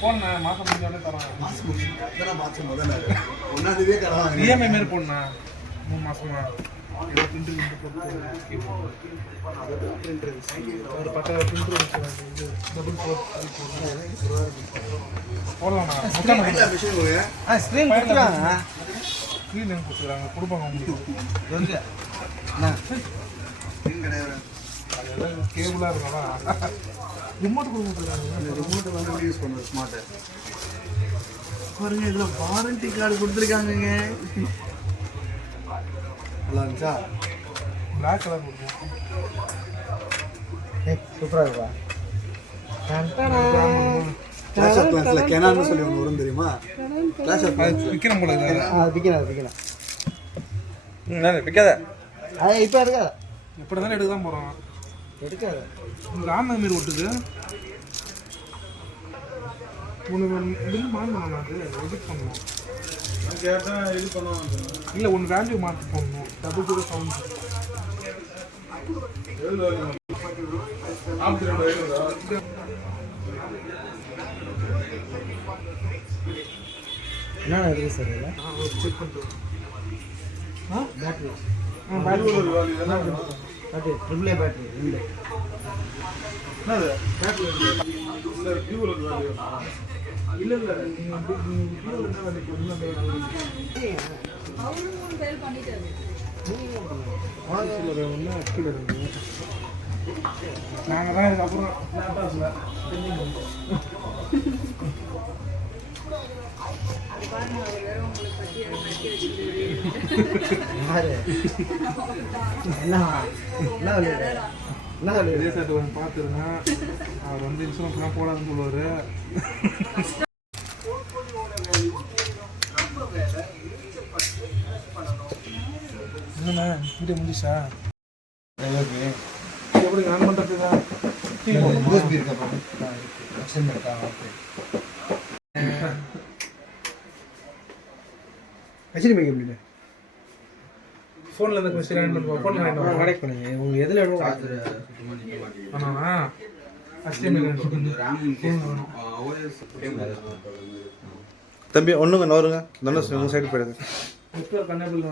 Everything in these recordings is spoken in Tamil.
போண்ணா மாசம் முடிஞ்சோடனே தரேன். மாசம் முதல்ல ஒன்னாந்தேதியே தரேன். இஎம்ஐ மாரி போண்ணா 3 மாசமா ஒரு பக்கம் போடலாம்ண்ணா. ஸ்க்ரீன் கொடுத்துருவாங்க. ஸ்க்ரீன் எங்கே கொடுத்துருக்காங்க? கொடுப்பாங்க உங்களுக்கு. கேபிளாக இருக்கா? ரிமோட் கொடுத்துருக்காங்க. ரிமோட் வந்து யூஸ் பண்ணுவோம் ஸ்மார்ட்டு. பாருங்க இதில் வாரண்டி கார்டு கொடுத்துருக்காங்கங்க. நல்லா இருந்துச்சா? பிளாக் கலர் கொடுக்கும். சூப்பராக இருக்கா? கிளாஷ் ஆஃப் கிளான்ஸ்ல கெனான்னு சொல்லி ஒன்று வரும் தெரியுமா? கிளாஷ் ஆஃப் கிளான்ஸ் விற்கிறோம் போல. விற்கலாம் விற்காத. அது இப்போ இருக்காது. எப்படி இருந்தாலும் எடுக்க தான் போகிறோம். எடுக்காது. உங்களுக்கு ஆன்லைன் மாரி ஒட்டுது. ஒன்று பில் மாற்றணும். அது எடிட் பண்ணணும். கேட்டால் இது பண்ணுவாங்க. இல்லை ஒன்று வேல்யூ மாற்றி போடணும். 00 என்ன இருக்குது சார் இல்லை? செக் பண்ணிட்டு battery battery triple A battery இல்லை. என்னது பேட்டரி இல்லை இல்லை நீங்கள் நாங்கள் தான் இதுக்கப்புறம் லேப்டாப்ஸில் பார்த்துருங்க. அவர் வந்து இன்சூரன்ஸ்லாம் போடாதுன்னு சொல்லுவார். என்னண்ணா வீடியோ முடிச்சா? ஓகே எப்படி நான் பண்ணுறது தான். ஹெச்டிஎம்ஐ கேபிள் ஃபோனில் இருந்து கொஞ்சம் பண்ணுவோம். ஃபோனில் வாங்கிட்டு கனெக்ட் பண்ணுங்க. உங்களுக்கு எதில் வேணும்? ஆனா தம்பி ஒன்றுங்க நவருங்க. தனுஷ் உங்கள் சைடு போயிடுங்க.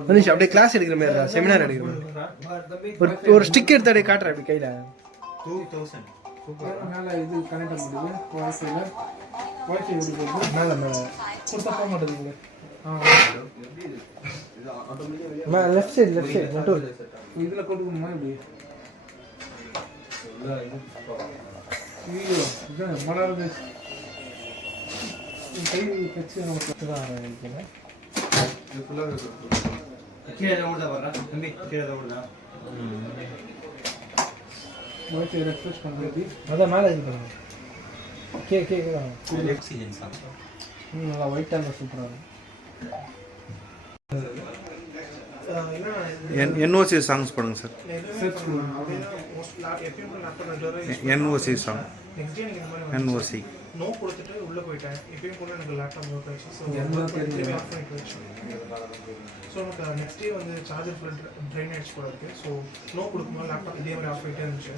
மனுஷ் அப்படியே கிளாஸ் எடுக்கிற மாதிரி இருக்கா? செமினார் எடுக்கிற மாதிரி. ஒரு ஸ்டிக் எடுத்து அப்படியே காட்டுறேன் அப்படி கையில். 2000 மேலே இது கனெக்ட் பண்ண முடியுது. வைஃபை மேலே மேலே கொடுத்தா போக மாட்டேங்குது. லெஃப்ட் சைடு மட்டும் இதில் கொடுக்கணுமா இப்படி? ஐயோ இதுதான் மலர்ந்து கை வச்சு நமக்கு தான் ஆரம்பிக்கிறேன். கீழே ஓடுதா வர்றா தம்பி? கீழே ஓடுதா? வைஃபை ரெஃப்ரெஷ் பண்ணுறது. அதான் மேலே இது பண்ணுங்க. கேட்குதான் நல்லா ஒயிட்டாக இருந்தால் சூப்பராக இருக்கும். என்ஓசி சாங்ஸ் பண்ணுங்க சார். என்ஓசி சாங். என்ஓசி நோ கொடுத்துட்டு உள்ளே போயிட்டேன். எப்பயும் கூட எனக்கு லேப்டாப் ஒர்க் ஆச்சு. ஸோ ஆஃப் பண்ணிட்டு வச்சு. ஸோ எனக்கு நெக்ஸ்ட் டே வந்து சார்ஜர் ஃபுல் ட்ரைன் ஆகிடுச்சு போல இருக்குது. ஸோ நோ கொடுக்கும்போது லேப்டாப் இதே மாதிரி ஆஃப் ஆகிட்டே இருந்துச்சு.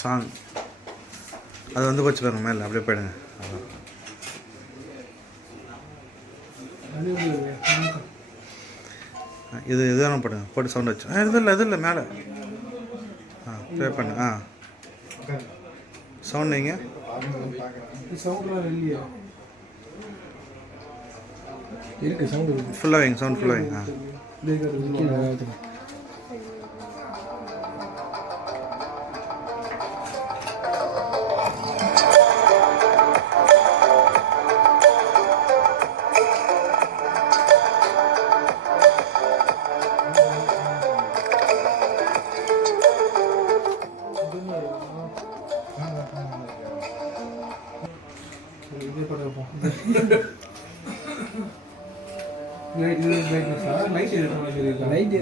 சாங் அது வந்து வச்சு பாருங்க. மேலே அப்படியே போயிடுங்க. இது இதுதானே போடுங்க. போட்டு சவுண்ட் வச்சு இது இல்லை மேலே ப்ளே பண்ணு. சவுண்ட் வைங்க. சவுண்ட்லாம் இல்லையா? இருக்கு சவுண்டு ஃபுல்லாக வைங்க. சவுண்ட் ஃபுல்லாக வைங்க.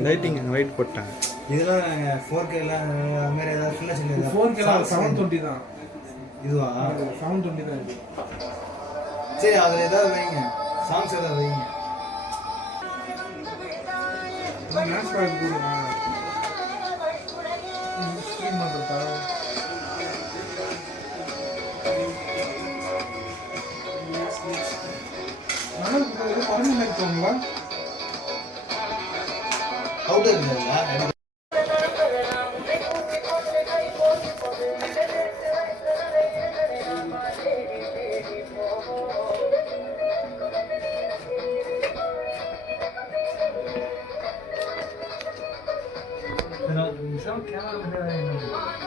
லைட்டிங் லைட் போட்டாங்க. இதெல்லாம் 4K எல்லாம் அது மாதிரி ஏதாவது ஃபுல்லாக செஞ்சு 4K 720 தான். இதுவா சவுண்ட் ஒண்டி தான் இருக்கு. சரி அதில் ஏதாவது வைங்க, சாங்ஸ் ஏதாவது வைங்க. மேட்ச் பேக் போடுங்க. ஸ்ட்ரீம் பண்ணுறதா? ஆனால் இது குறைஞ்ச மாதிரி தோணுங்களா? அவுட்டர் இருந்தா கேமரா